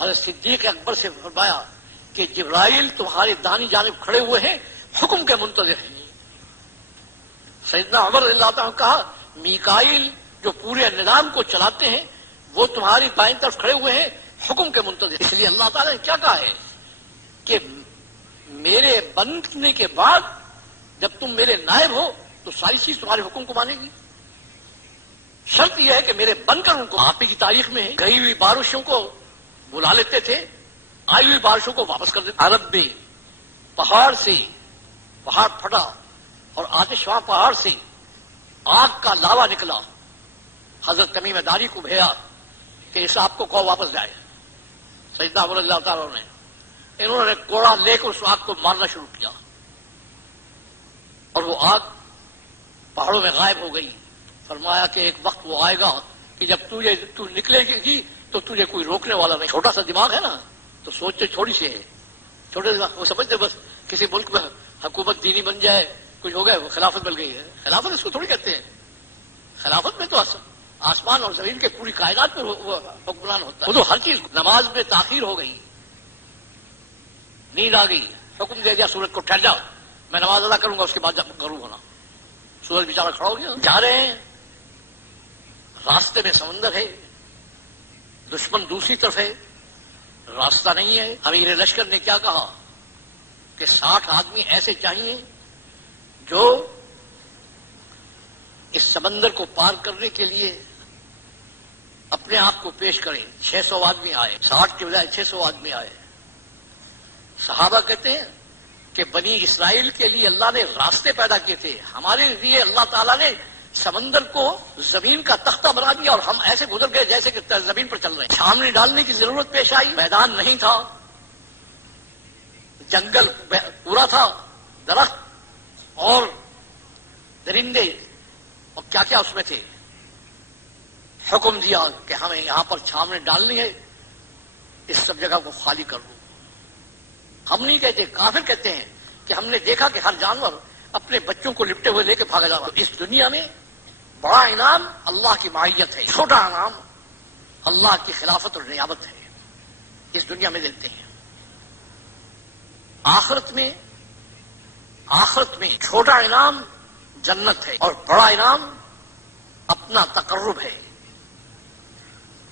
حضرت صدیق اکبر سے فرمایا کہ جبرائیل تمہاری دانی جانب کھڑے ہوئے ہیں، حکم کے منتظر ہیں۔ سیدنا عمر رضی اللہ عنہ کہا میکائیل جو پورے نظام کو چلاتے ہیں وہ تمہاری بائیں طرف کھڑے ہوئے ہیں، حکم کے منتظر۔ اس لیے اللہ تعالیٰ نے کیا کہا ہے کہ میرے بننے کے بعد جب تم میرے نائب ہو تو ساری چیز تمہارے حکم کو مانے گی۔ شرط یہ ہے کہ میرے بن کر ان کو، آپ کی تاریخ میں گئی ہوئی بارشوں کو بلا لیتے تھے، آئی ہوئی بارشوں کو واپس کر دیتے۔ عرب میں پہاڑ سے پہاڑ پھٹا اور آتش وہاں پہاڑ سے آگ کا لاوا نکلا، حضرت تمیم داری کو بھیجا کہ اس آگ کو کہو واپس جائے۔ سیدنا عمر رضی اللہ تعالیٰ نے انہوں نے کوڑا لے کر اس آگ کو مارنا شروع کیا اور وہ آگ پہاڑوں میں غائب ہو گئی۔ فرمایا کہ ایک وقت وہ آئے گا کہ جب تو نکلے گی تو تجھے کوئی روکنے والا نہیں۔ چھوٹا سا دماغ ہے نا تو سوچتے تھوڑی سی ہے، چھوٹے دماغ وہ سمجھتے بس کسی ملک میں حکومت دینی بن جائے، کچھ ہو گئے، وہ خلافت مل گئی ہے۔ خلافت اس کو تھوڑی کہتے ہیں، خلافت میں تو آسمان اور زمین کے پوری کائنات میں وہ حکمران ہوتا ہے۔ وہ تو ہر چیز، نماز میں تاخیر ہو گئی، نیند آ گئی، حکم دے دیا سورج کو ٹھہر جا، میں نماز ادا کروں گا اس کے بعد جب کروں ہونا، سورج بیچارہ کھڑا ہو گیا۔ جا رہے ہیں، راستے میں سمندر ہے، دشمن دوسری طرف ہے، راستہ نہیں ہے۔ امیر لشکر نے کیا کہا کہ 60 آدمی ایسے چاہیے جو اس سمندر کو پار کرنے کے لیے اپنے آپ کو پیش کریں۔ 600 آدمی آئے، 60 کے بجائے 600 آدمی آئے۔ صحابہ کہتے ہیں کہ بنی اسرائیل کے لیے اللہ نے راستے پیدا کیے تھے، ہمارے لیے اللہ تعالیٰ نے سمندر کو زمین کا تختہ بنا دیا اور ہم ایسے گزر گئے جیسے کہ زمین پر چل رہے ہیں۔ چھامنی ڈالنے کی ضرورت پیش آئی، میدان نہیں تھا، جنگل پورا تھا، درخت اور درندے اور کیا کیا اس میں تھے۔ حکم دیا کہ ہمیں یہاں پر چھامنی ڈالنی ہے، اس سب جگہ کو خالی کر دو۔ ہم نہیں کہتے، کافر کہتے ہیں کہ ہم نے دیکھا کہ ہر جانور اپنے بچوں کو لپٹے ہوئے لے کے بھاگا جا رہا۔ اس دنیا میں بڑا انعام اللہ کی معیت ہے، چھوٹا انعام اللہ کی خلافت اور نیابت ہے، اس دنیا میں دیتے ہیں۔ آخرت میں چھوٹا انعام جنت ہے اور بڑا انعام اپنا تقرب ہے،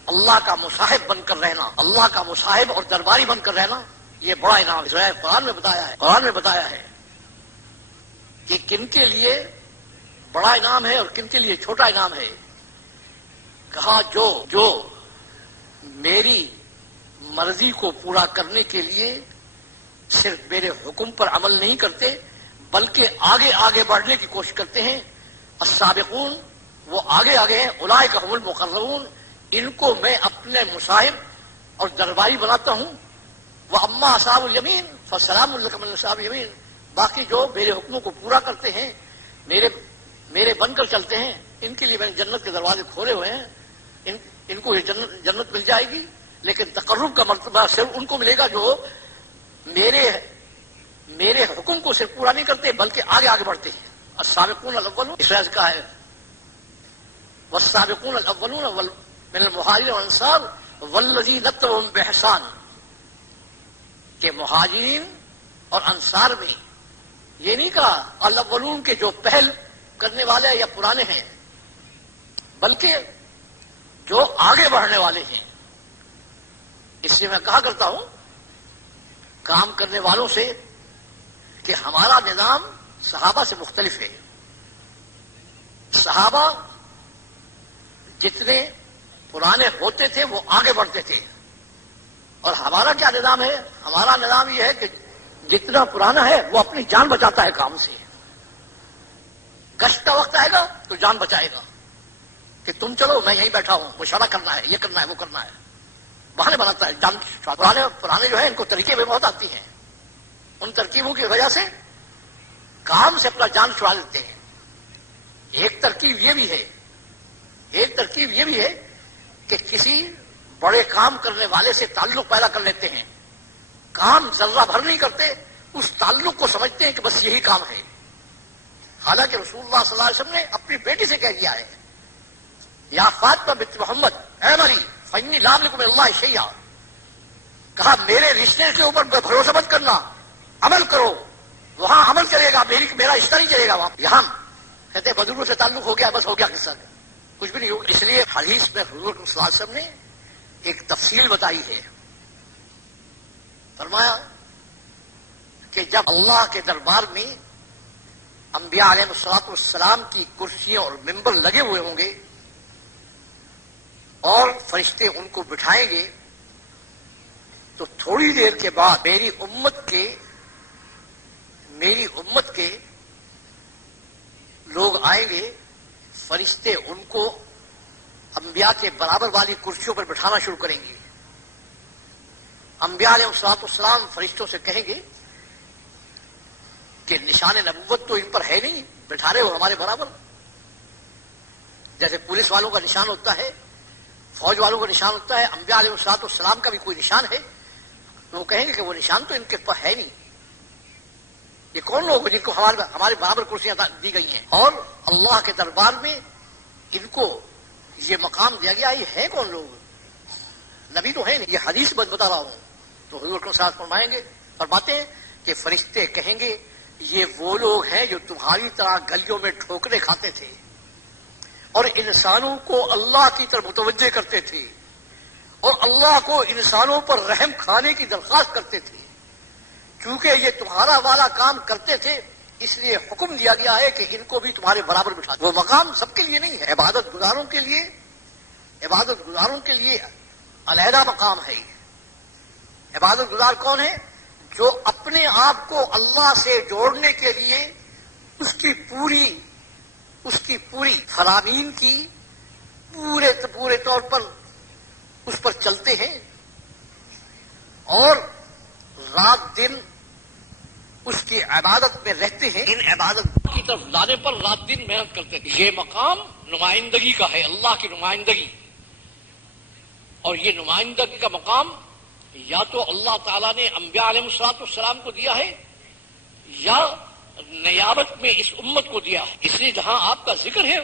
اللہ کا مصاحب بن کر رہنا، اللہ کا مصاحب اور درباری بن کر رہنا، یہ بڑا انعام ہے۔ قرآن میں بتایا ہے کہ کن کے لیے بڑا انعام ہے اور کن کے لیے چھوٹا انعام ہے۔ کہا جو میری مرضی کو پورا کرنے کے لیے صرف میرے حکم پر عمل نہیں کرتے بلکہ آگے بڑھنے کی کوشش کرتے ہیں، السابقون، وہ آگے ہیں، اولئک هم المقربون، ان کو میں اپنے مصاحب اور درباری بناتا ہوں۔ وَأَمَّا أَصْحَابُ الْيَمِينِ فَسَلَامٌ لَكَ مِنْ أَصْحَابِ الْيَمِينِ، باقی جو میرے حکموں کو پورا کرتے ہیں، میرے بن کر چلتے ہیں، ان کے لیے میں نے جنت کے دروازے کھولے ہوئے ہیں، ان کو یہ جنت مل جائے گی، لیکن تقرب کا مرتبہ صرف ان کو ملے گا جو میرے حکم کو صرف پورا نہیں کرتے بلکہ آگے بڑھتے ہیں۔ السابقون الاولون، اس وجہ سے کہا ہے والسابقون الاولون من المہاجرین والانصار والذین اتبعوہم بإحسان، کہ مہاجرین اور انصار میں یہ نہیں کہا الاولون کے جو پہل کرنے والے یا پرانے ہیں، بلکہ جو آگے بڑھنے والے ہیں۔ اس سے میں کہا کرتا ہوں کام کرنے والوں سے کہ ہمارا نظام صحابہ سے مختلف ہے۔ صحابہ جتنے پرانے ہوتے تھے وہ آگے بڑھتے تھے، اور ہمارا کیا نظام ہے؟ ہمارا نظام یہ ہے کہ جتنا پرانا ہے وہ اپنی جان بچاتا ہے کام سے، گشت کا وقت آئے گا تو جان بچائے گا کہ تم چلو میں یہیں بیٹھا ہوں، مشورہ کرنا ہے، یہ کرنا ہے، وہ کرنا ہے، بہانے بناتا ہے جان۔ پرانے جو ہیں ان کو طریقے میں بہت آتی ہیں، ان ترکیبوں کی وجہ سے کام سے اپنا جان چھڑا دیتے ہیں۔ ایک ترکیب یہ بھی ہے کہ کسی بڑے کام کرنے والے سے تعلق پیدا کر لیتے ہیں، کام ذرہ بھر نہیں کرتے، اس تعلق کو سمجھتے ہیں کہ بس یہی کام ہے، حالانکہ رسول اللہ صلی اللہ علیہ وسلم نے اپنی بیٹی سے کہہ دیا ہے یا فاطمہ بنت محمد اعملی فانی لا املک من اللہ شیئا، کہا میرے رشتے کے اوپر بھروسہ مت کرنا، عمل کرو، وہاں عمل چلے گا، میرا رشتہ نہیں چلے گا وہاں. یہاں کہتے بزرگوں سے تعلق ہو گیا، بس ہو گیا قصہ، کچھ بھی نہیں ہو. اس لیے حدیث میں حضور صلی اللہ علیہ وسلم نے ایک تفصیل بتائی ہے. فرمایا کہ جب اللہ کے دربار میں انبیاء علیہ الصلوۃ والسلام کی کرسیاں اور ممبر لگے ہوئے ہوں گے اور فرشتے ان کو بٹھائیں گے، تو تھوڑی دیر کے بعد میری امت کے لوگ آئیں گے، فرشتے ان کو انبیاء کے برابر والی کرسیوں پر بٹھانا شروع کریں گے. انبیاء علیہ الصلوۃ والسلام فرشتوں سے کہیں گے کہ نشان نبوت تو ان پر ہے نہیں، بٹھا رہے ہو ہمارے برابر. جیسے پولیس والوں کا نشان ہوتا ہے، فوج والوں کا نشان ہوتا ہے، انبیاء علیہ الصلوۃ والسلام کا بھی کوئی نشان ہے، تو وہ کہیں گے کہ وہ نشان تو ان کے پر ہے نہیں. یہ کون لوگ ہیں جن کو ہمارے برابر کرسیاں دی گئی ہیں اور اللہ کے دربار میں ان کو یہ مقام دیا گیا؟ یہ ہے کون لوگ؟ نبی تو ہے نہیں، یہ حدیث بتا رہا ہوں. تو حضور کے ساتھ فرماتے ہیں کہ فرشتے کہیں گے یہ وہ لوگ ہیں جو تمہاری طرح گلیوں میں ٹھوکریں کھاتے تھے اور انسانوں کو اللہ کی طرف متوجہ کرتے تھے اور اللہ کو انسانوں پر رحم کھانے کی درخواست کرتے تھے. چونکہ یہ تمہارا والا کام کرتے تھے اس لیے حکم دیا گیا ہے کہ ان کو بھی تمہارے برابر بٹھا دو. وہ مقام سب کے لیے نہیں ہے، عبادت گزاروں کے لیے علیحدہ مقام ہے. عبادت گزار کون ہے؟ جو اپنے آپ کو اللہ سے جوڑنے کے لیے اس کی پوری فرامین کی پورے طور پر اس پر چلتے ہیں اور رات دن اس کی عبادت میں رہتے ہیں. ان عبادت کی طرف لانے پر رات دن محنت کرتے ہیں. یہ مقام نمائندگی کا ہے، اللہ کی نمائندگی. اور یہ نمائندگی کا مقام یا تو اللہ تعالیٰ نے انبیاء علیہ الصلوۃ والسلام کو دیا ہے یا نیابت میں اس امت کو دیا ہے. اس لیے جہاں آپ کا ذکر ہے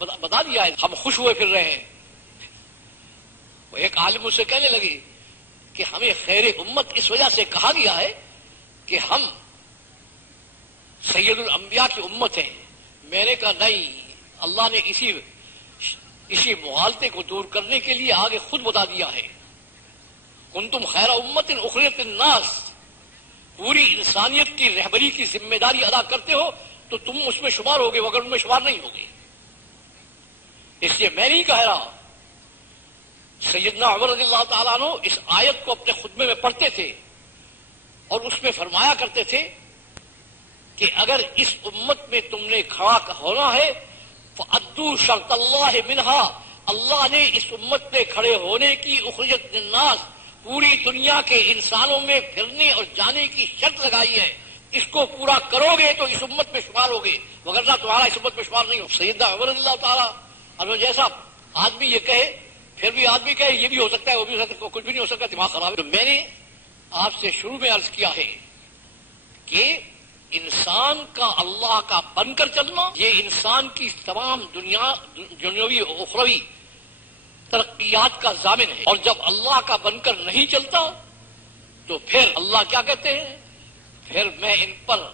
بتا دیا ہے، ہم خوش ہوئے پھر رہے ہیں. ایک عالم مجھ سے کہنے لگے کہ ہمیں خیر امت اس وجہ سے کہا گیا ہے کہ ہم سید الانبیاء کی امت ہیں. میں نے کہا نہیں، اللہ نے اسی مغالطے کو دور کرنے کے لیے آگے خود بتا دیا ہے. کنتم خیر امت اخرجت للناس، پوری انسانیت کی رہبری کی ذمہ داری ادا کرتے ہو تو تم اس میں شمار ہوگے، مگر ان میں شمار نہیں ہوگے. اس لیے میں نہیں کہہ رہا. سیدنا عمر رضی اللہ تعالیٰ عنہ اس آیت کو اپنے خطبے میں پڑھتے تھے اور اس میں فرمایا کرتے تھے کہ اگر اس امت میں تم نے کھڑا ہونا ہے فَأَدُّوا شرط اللہ منہا، اللہ نے اس امت میں کھڑے ہونے کی اخرجت للناس، پوری دنیا کے انسانوں میں پھرنے اور جانے کی شرط لگائی ہے. اس کو پورا کرو گے تو اس امت میں شمار ہوگے، وگرنہ تمہارا اس امت میں شمار نہیں ہو. سیدنا عمر رضی اللہ تعالیٰ عنہ جیسا آدمی یہ کہے، پھر بھی آدمی کہے یہ بھی ہو سکتا ہے وہ بھی ہو سکتا ہے، کچھ بھی نہیں ہو سکتا، دماغ خراب ہے. تو میں نے آپ سے شروع میں عرض کیا ہے کہ انسان کا اللہ کا بن کر چلنا یہ انسان کی تمام دنیاوی و اخروی ترقیات کا ضامن ہے. اور جب اللہ کا بن کر نہیں چلتا تو پھر اللہ کیا کہتے ہیں؟ پھر میں ان پر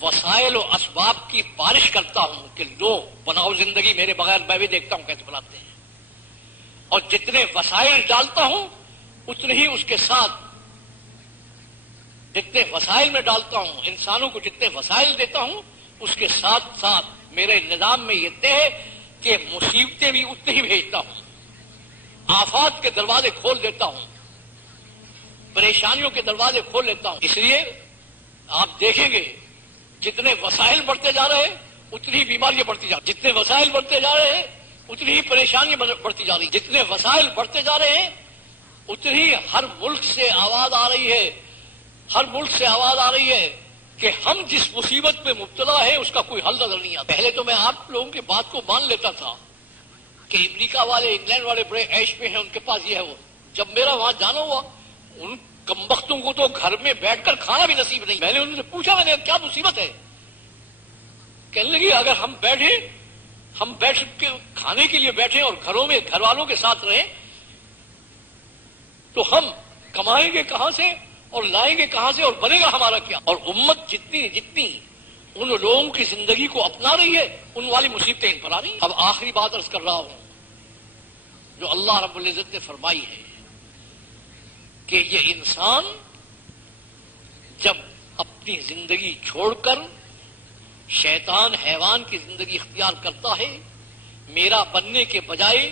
وسائل و اسباب کی بارش کرتا ہوں کہ لو بناؤ زندگی میرے بغیر، میں بھی دیکھتا ہوں کیسے بناتے ہیں. اور جتنے وسائل ڈالتا ہوں اتنے ہی اس کے ساتھ، جتنے وسائل میں ڈالتا ہوں انسانوں کو جتنے وسائل دیتا ہوں اس کے ساتھ ساتھ میرے نظام میں یہ طے ہے کہ مصیبتیں بھی اتنی ہی بھیجتا ہوں، آفات کے دروازے کھول دیتا ہوں، پریشانیوں کے دروازے کھول لیتا ہوں. اس لیے آپ دیکھیں گے جتنے وسائل بڑھتے جا رہے ہیں اتنی ہی بیماریاں بڑھتی جا رہی، جتنے وسائل بڑھتے جا رہے ہیں اتنی ہی پریشانیاں بڑھتی جا رہی، جتنے وسائل بڑھتے جا رہے ہیں اتنی ہی ہر ملک سے آواز آ رہی ہے کہ ہم جس مصیبت میں مبتلا ہے اس کا کوئی حل نظر نہیں آتا. پہلے تو میں آپ لوگوں کی بات کو مان لیتا تھا کہ امریکہ والے انگلینڈ والے بڑے عیش میں ہیں، ان کے پاس یہ ہے وہ. جب میرا وہاں جانا ہوا ان کمبختوں کو تو گھر میں بیٹھ کر کھانا بھی نصیب نہیں. میں نے ان سے پوچھا میں نے کیا مصیبت ہے؟ کہنے لگی اگر ہم بیٹھ کے کھانے کے لیے بیٹھیں اور گھروں میں گھر والوں کے ساتھ رہیں تو ہم کمائیں گے کہاں سے اور لائیں گے کہاں سے اور بنے گا ہمارا کیا؟ اور امت جتنی جتنی ان لوگوں کی زندگی کو اپنا رہی ہے ان والی مصیبتیں ان پر آ رہی ہیں۔ اب آخری بات عرض کر رہا ہوں جو اللہ رب العزت نے فرمائی ہے کہ یہ انسان جب اپنی زندگی چھوڑ کر شیطان حیوان کی زندگی اختیار کرتا ہے، میرا بننے کے بجائے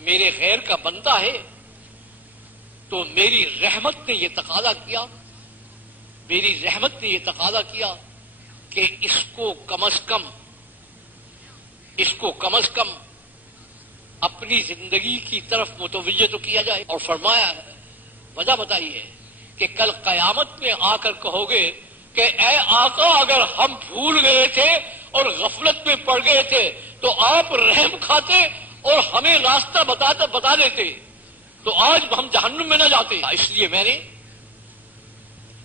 میرے غیر کا بنتا ہے، تو میری رحمت نے یہ تقاضا کیا کہ اس کو کم از کم اپنی زندگی کی طرف متوجہ تو کیا جائے۔ اور فرمایا وجہ بتائی ہے کہ کل قیامت میں آ کر کہو گے کہ اے آقا اگر ہم بھول گئے تھے اور غفلت میں پڑ گئے تھے تو آپ رحم کھاتے اور ہمیں راستہ بتا دیتے تو آج ہم جہنم میں نہ جاتے۔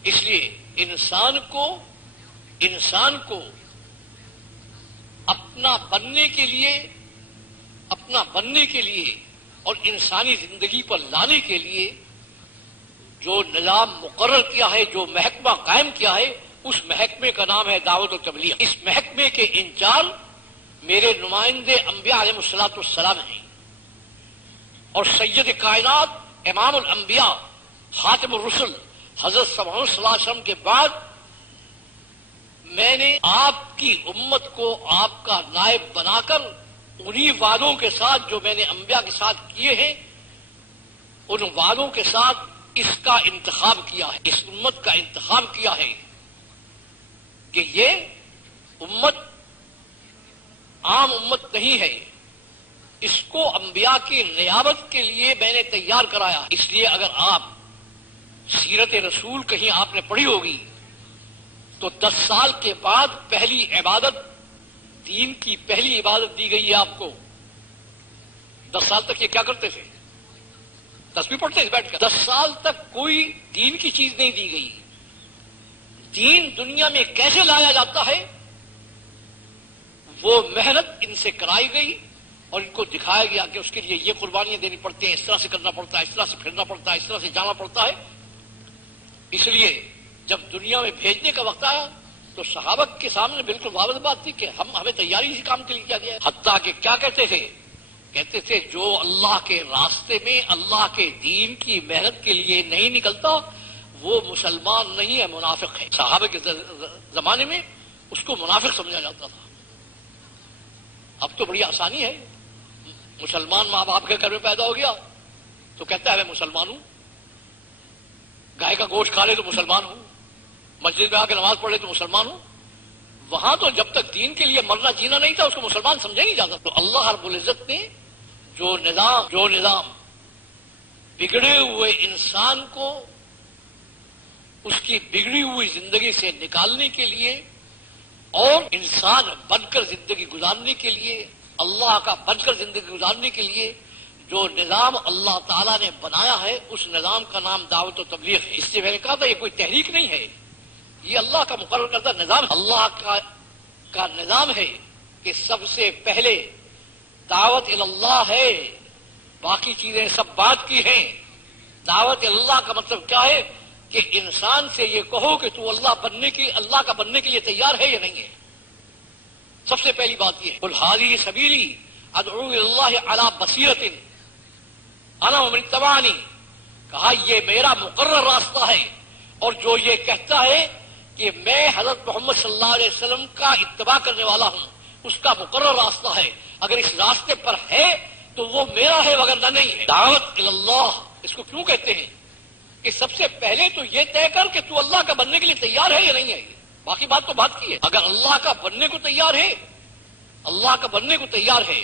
اس لیے انسان کو اپنا بننے کے لیے اور انسانی زندگی پر لانے کے لیے جو نظام مقرر کیا ہے، جو محکمہ قائم کیا ہے، اس محکمے کا نام ہے دعوت و تبلیغ۔ اس محکمے کے انچارج میرے نمائندے انبیاء علیہ الصلوۃ والسلام ہیں، اور سید کائنات امام الانبیاء خاتم الرسل حضرت محمد صلی اللہ علیہ وسلم کے بعد میں نے آپ کی امت کو آپ کا نائب بنا کر انہی وعدوں کے ساتھ جو میں نے انبیاء کے ساتھ کیے ہیں، ان وعدوں کے ساتھ اس کا انتخاب کیا ہے، اس امت کا انتخاب کیا ہے کہ یہ امت عام امت نہیں ہے، اس کو انبیاء کی نیابت کے لیے میں نے تیار کرایا۔ اس لیے اگر آپ سیرت رسول کہیں آپ نے پڑھی ہوگی تو 10 سال کے بعد پہلی عبادت، دین کی پہلی عبادت دی گئی ہے آپ کو۔ 10 سال تک یہ کیا کرتے تھے؟ تسبیح پڑھتے تھے بیٹھ کر۔ 10 سال تک کوئی دین کی چیز نہیں دی گئی۔ دین دنیا میں کیسے لایا جاتا ہے وہ محنت ان سے کرائی گئی اور ان کو دکھایا گیا کہ اس کے لیے یہ قربانیاں دینی پڑتی ہیں، اس طرح سے کرنا پڑتا ہے، اس طرح سے پھرنا پڑتا ہے، اس طرح سے جانا پڑتا ہے۔ اس لیے جب دنیا میں بھیجنے کا وقت آیا تو صحابہ کے سامنے بالکل واضح بات تھی کہ ہمیں تیاری اسی کام کے لیے کیا گیا ہے۔ حتیٰ کہ کیا کہتے تھے جو اللہ کے راستے میں اللہ کے دین کی محنت کے لیے نہیں نکلتا وہ مسلمان نہیں ہے، منافق ہے۔ صحابہ کے زمانے میں اس کو منافق سمجھا جاتا تھا۔ اب تو بڑی آسانی ہے، مسلمان ماں باپ کے گھر میں پیدا ہو گیا تو کہتا ہے میں مسلمان ہوں، گائے کا گوشت کھا لے تو مسلمان ہوں، مسجد میں آ کے نماز پڑھ لے تو مسلمان ہوں۔ وہاں تو جب تک دین کے لیے مرنا جینا نہیں تھا اس کو مسلمان سمجھا نہیں جاتا۔ تو اللہ رب العزت نے جو نظام بگڑے ہوئے انسان کو اس کی بگڑی ہوئی زندگی سے نکالنے کے لیے اور انسان بن کر زندگی گزارنے کے لیے، اللہ کا بن کر زندگی گزارنے کے لیے جو نظام اللہ تعالیٰ نے بنایا ہے اس نظام کا نام دعوت و تبلیغ ہے۔ اس سے میں نے کہا تھا یہ کوئی تحریک نہیں ہے، یہ اللہ کا مقرر کردہ نظام، اللہ کا نظام ہے کہ سب سے پہلے دعوت اللہ ہے، باقی چیزیں سب بات کی ہیں۔ دعوت اللہ کا مطلب کیا ہے کہ انسان سے یہ کہو کہ تو اللہ کا بننے کے لیے تیار ہے یا نہیں ہے۔ سب سے پہلی بات یہ ہے قل ھذہ سبیلی ادعو الی اللہ علی بصیرۃ انا ومن اتبعنی، کہا یہ میرا مقرر راستہ ہے، اور جو یہ کہتا ہے کہ میں حضرت محمد صلی اللہ علیہ وسلم کا اتباع کرنے والا ہوں اس کا مقرر راستہ ہے، اگر اس راستے پر ہے تو وہ میرا ہے وگرنہ نہیں ہے۔ دعوت الی اللہ اس کو کیوں کہتے ہیں کہ سب سے پہلے تو یہ طے کر کہ تو اللہ کا بننے کے لیے تیار ہے یا نہیں ہے، باقی بات تو بات کی ہے۔ اگر اللہ کا بننے کو تیار ہے